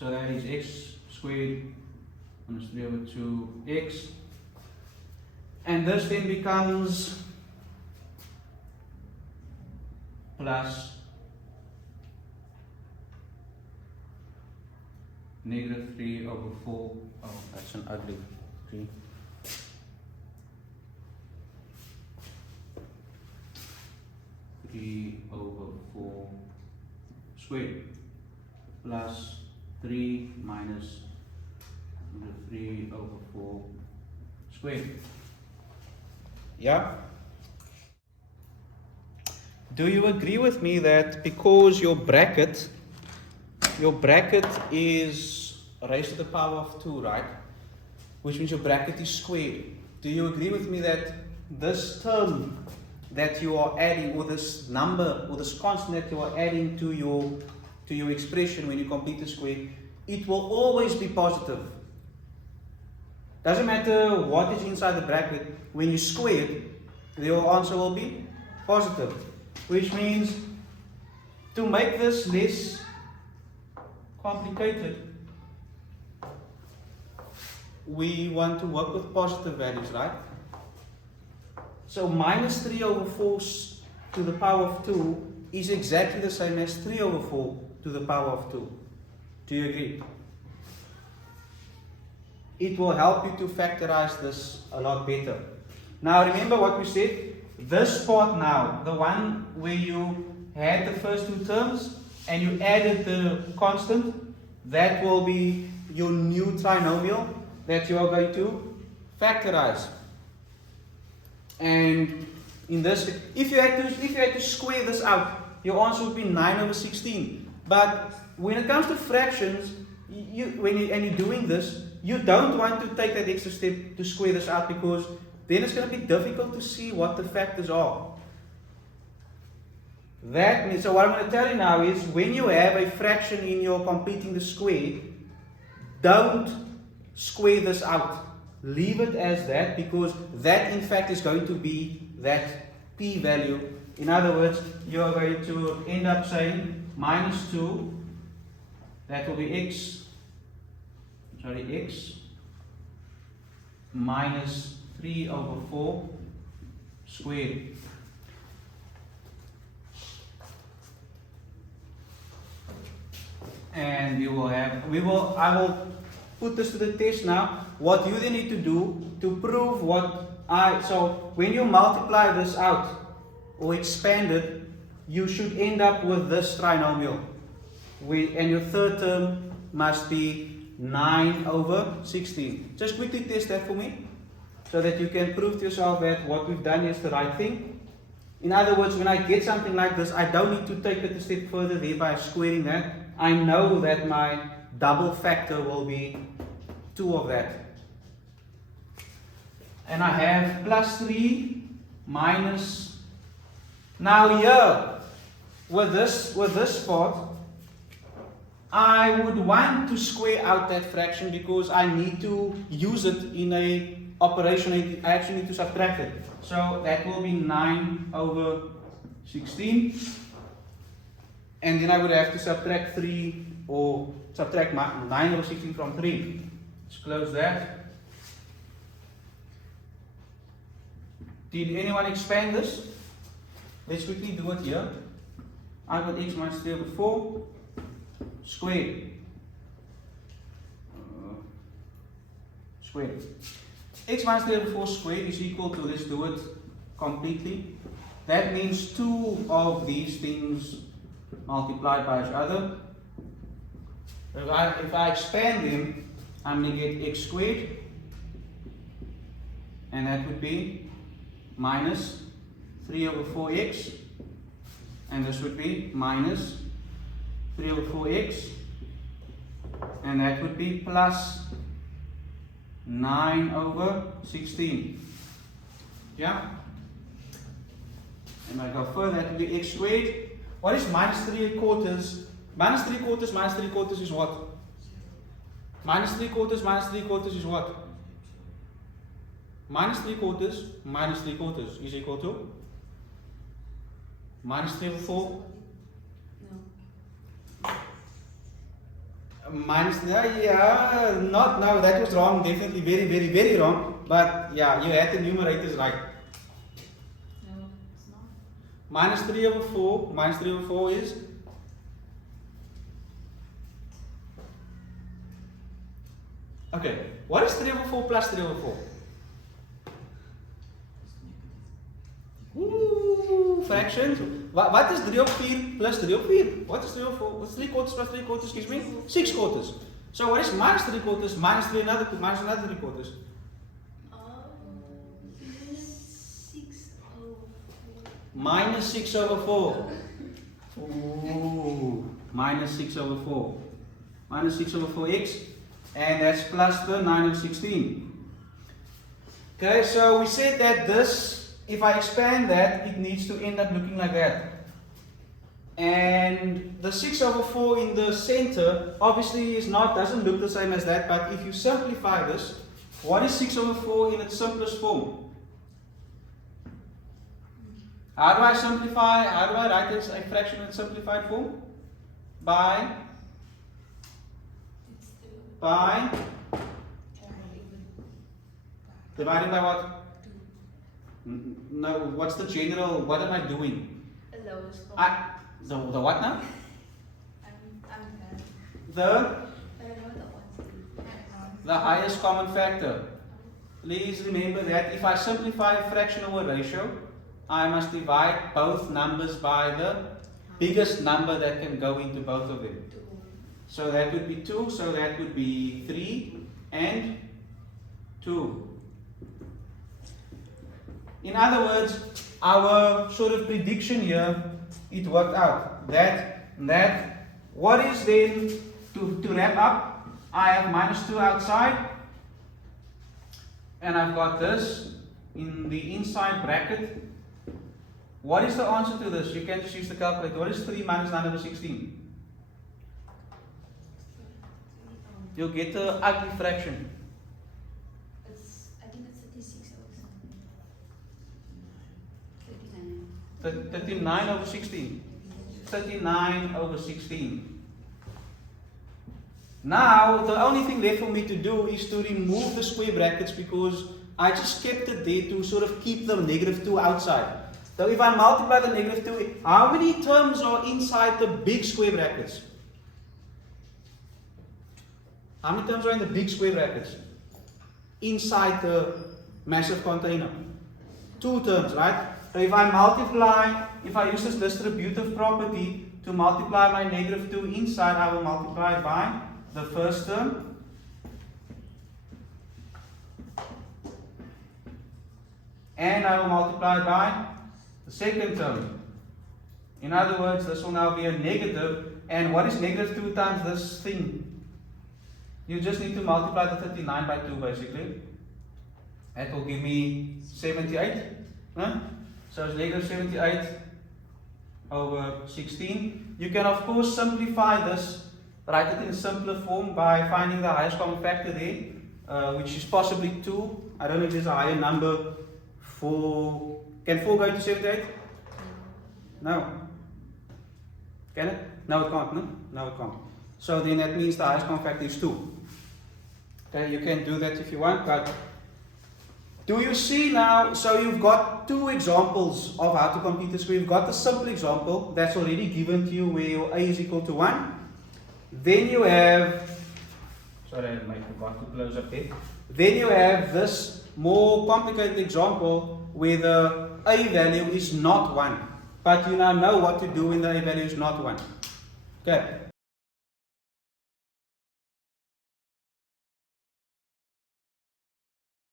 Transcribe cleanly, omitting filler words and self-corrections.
So that is x squared minus 3 over 2x. And this then becomes plus negative 3 over 4. Oh, that's an ugly 3. Over 4 squared plus 3 minus 3 over 4 squared. Yeah? Do you agree with me that because your bracket is raised to the power of 2, right? Which means your bracket is squared. Do you agree with me that this term that you are adding, or this number, or this constant that you are adding to your expression when you complete the square, it will always be positive? Doesn't matter what is inside the bracket, when you square it, your answer will be positive. Which means, to make this less complicated, we want to work with positive values, right? So minus 3 over 4 to the power of 2 is exactly the same as 3 over 4 to the power of 2. Do you agree? It will help you to factorize this a lot better. Now remember what we said. This part now, the one where you had the first two terms and you added the constant, that will be your new trinomial that you are going to factorize. And in this, if you had to square this out, your answer would be 9 over 16. But when it comes to fractions, when you're doing this, you don't want to take that extra step to square this out, because then it's going to be difficult to see what the factors are. That means, so what I'm going to tell you now is, when you have a fraction in your completing the square, don't square this out. Leave it as that, because that in fact is going to be that p value. In other words, you are going to end up saying minus 2, that will be x minus 3 over 4 squared. And you will have, I will put this to the test now. What you then need to do to prove so when you multiply this out or expand it, you should end up with this trinomial. And your third term must be 9 over 16. Just quickly test that for me, so that you can prove to yourself that what we've done is the right thing. In other words, when I get something like this, I don't need to take it a step further there by squaring that. I know that my double factor will be 2 of that. And I have plus 3 minus. Now here, with this part, I would want to square out that fraction, because I need to use it in a operation. I actually need to subtract it. So that will be 9 over 16. And then I would have to subtract 3, or subtract 9 over 16 from 3. Let's close that. Did anyone expand this? Let's quickly do it here. I got x minus 3 over 4 squared. Squared. X minus 3 over 4 squared is equal to, let's do it completely. That means 2 of these things multiplied by each other. If I expand them, I'm going to get x squared, and that would be minus 3 over 4x, and this would be minus 3 over 4x, and that would be plus 9 over 16. Yeah? And I go further, that would be x squared. What is minus 3 quarters? Minus 3 quarters minus 3 quarters is what? Minus 3 quarters minus 3 quarters is what? Minus 3 quarters minus 3 quarters is equal to minus 3 over 4. No. minus, yeah, not, no, that was wrong, definitely very, very, very wrong. But yeah, you had the numerators right. No, it's not. Minus 3 over 4, minus 3 over 4 is? Okay, what is 3 over 4 plus 3 over 4? Ooh, fractions. What is 3 over 4 plus 3 over 4? What is 3 over 4? What's 3 quarters plus 3 quarters? Excuse me? 6 quarters. So what is minus 3 quarters? Minus 3 another, minus another 3 quarters. Minus 6 over 4. Minus 6 over 4. Ooh, minus 6 over 4. Minus 6 over 4x. And that's plus the 9 over 16. Okay, so we said that this, if I expand that, it needs to end up looking like that. And the 6 over 4 in the center obviously doesn't look the same as that, but if you simplify this, what is 6 over 4 in its simplest form? How do I simplify? How do I write this a fraction in its simplified form? By dividing by what? No, what's the general, what am I doing? The lowest common. The what now? The highest common factor. Please remember that if I simplify a fraction over a ratio, I must divide both numbers by the biggest number that can go into both of them. So that would be 2, so that would be 3 and 2. In other words, our sort of prediction here, it worked out. That what is then, to wrap up, I have minus 2 outside, and I've got this in the inside bracket. What is the answer to this? You can just use the calculator. What is 3 minus 9 over 16? You'll get the ugly fraction. I think it's 36 over 39. 39 over 16. 39 over 16. Now, the only thing left for me to do is to remove the square brackets because I just kept it there to sort of keep the negative 2 outside. So if I multiply the negative 2, how many terms are inside the big square brackets? How many terms are in the big square brackets? Inside the massive container? 2 terms, right? So if I multiply, if I use this distributive property to multiply my negative 2 inside, I will multiply it by the first term. And I will multiply it by the second term. In other words, this will now be a negative. And what is negative 2 times this thing? You just need to multiply the 39 by 2 basically. That will give me 78. Huh? So it's negative 78 over 16. You can of course simplify this, write it in a simpler form by finding the highest common factor there, which is possibly 2. I don't know if there's a higher number for... Can 4 go into 78? No. Can it? No, it can't. No, no it can't. So then that means the highest common factor is 2. Okay, you can do that if you want, but do you see now? So you've got 2 examples of how to complete this. We've got the simple example that's already given to you where your a is equal to 1. Then you have, sorry, I forgot to close up there. Then you have this more complicated example where the a value is not 1. But you now know what to do when the a value is not 1. Okay.